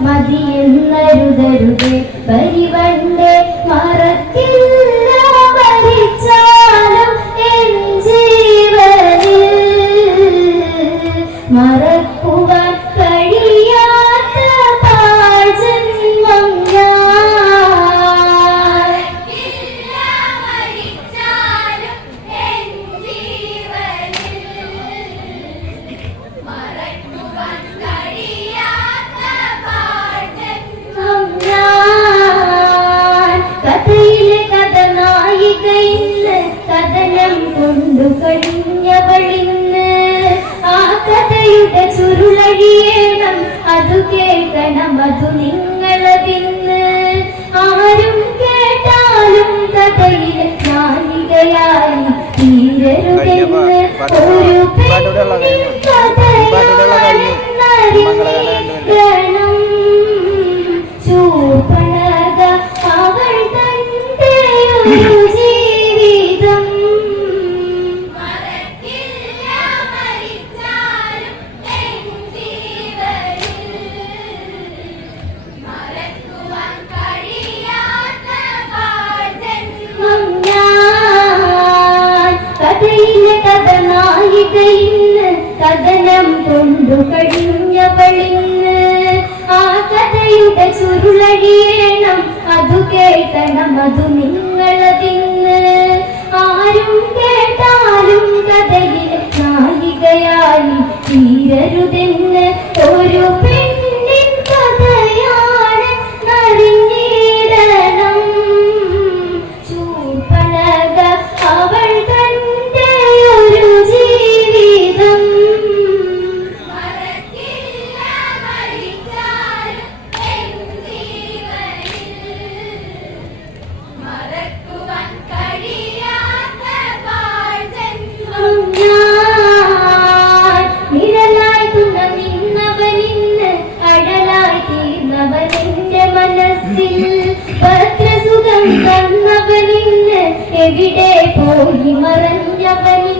മതിയെന്നരുതരുതേ പരിവണ്ടേ മറത്തില്ല മരിച്ചാലും എൻ ജീവനിൽ. മറ അതു കേൾക്കണമതു നിങ്ങളതിന്ന് ആരും കേട്ടാലും കഥയിൽ നായികയായി തീരരുതെന്ന്. ഒരു പെണ്ണിൻ കഥയുടെ ചുരുളഴിയണം അതു കേൾക്കണം നിങ്ങൾ നിങ്ങളതിന്ന് ആരും കേട്ടാലും കഥയിലെ നായികയായി തീരരുതെന്ന് ഒരു എവിടെ പോയി മറഞ്ഞവനി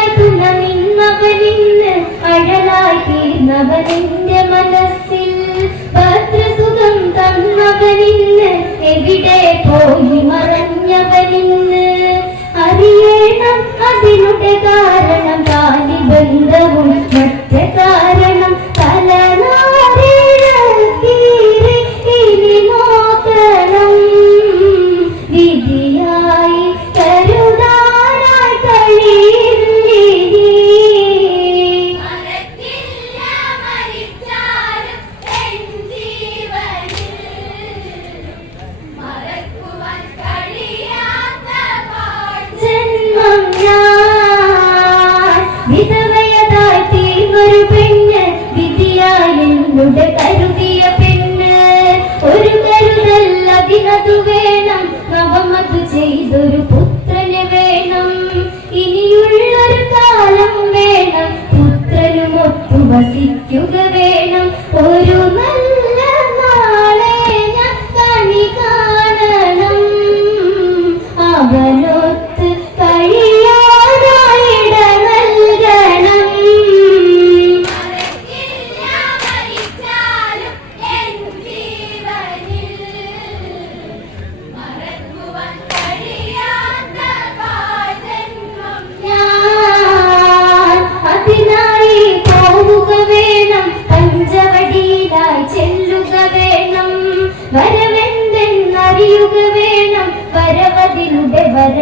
വാഴ്ത്തുന്ന നിന്നവനിന്ന് അഴലായി തീർന്നവനെന്റെ മനസ്സിൽ ഭദ്രസുഖം തന്നവനിന്ന് എവിടെ പോയി മറഞ്ഞവനിന്ന്? അറിയേണം അതിനുടെ കാരണം Dice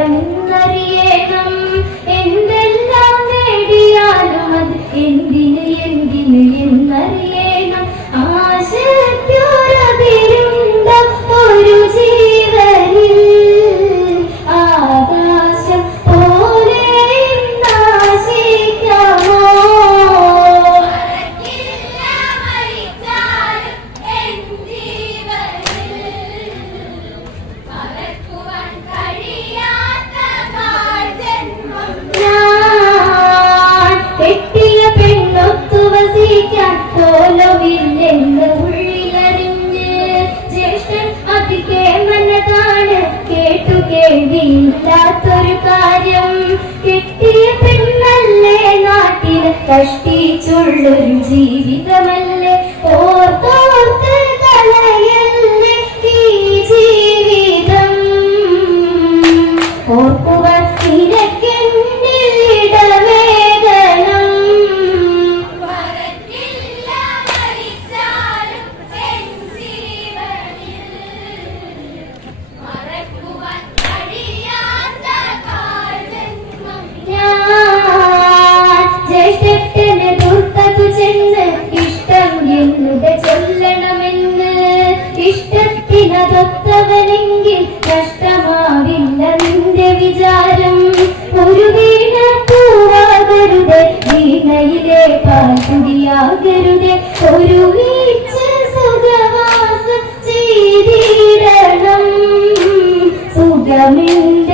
Bye. പോലമില്ലെന്ന് ഉള്ളിലറിഞ്ഞ് ജ്യേഷ്ഠൻ അതികേമനതാണ് കേട്ടു കേൾവിയില്ലാത്തൊരു കാര്യം. കിട്ടിയ പെണ്ണല്ലേ നാട്ടിൽ കഷ്ടിച്ചുള്ളൊരു ജീവിതമല്ലേ? ഓർത്തോർത്ത് കളയല്ലേ ഈ ജീവിതം? ഓർത്ത് മതിയാകരുതേ ഒരു വീഴ്ച സുഖവാസം ചെയ്തിടണം. സുഖമില്ല.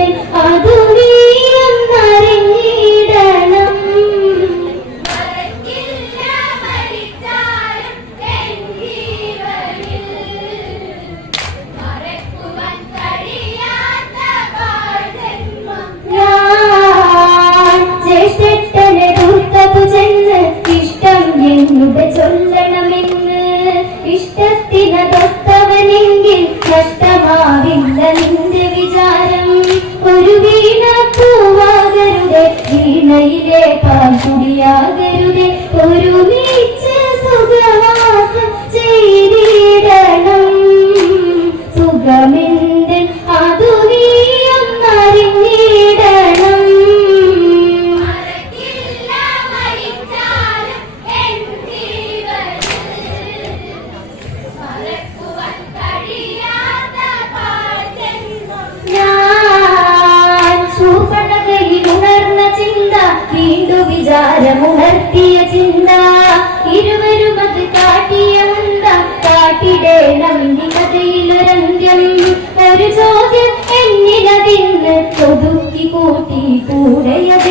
വികാരമുണർത്തിയ ചിന്ത ഇരുവരും അത് കാട്ടിയ കാട്ടിടേ കാട്ടിടേണം നികതയിലൊരന്ത്യം ഒരു ചോദ്യം എന്നിലതിന്ന് ഒതുക്കി കൂട്ടി കൂടെയത്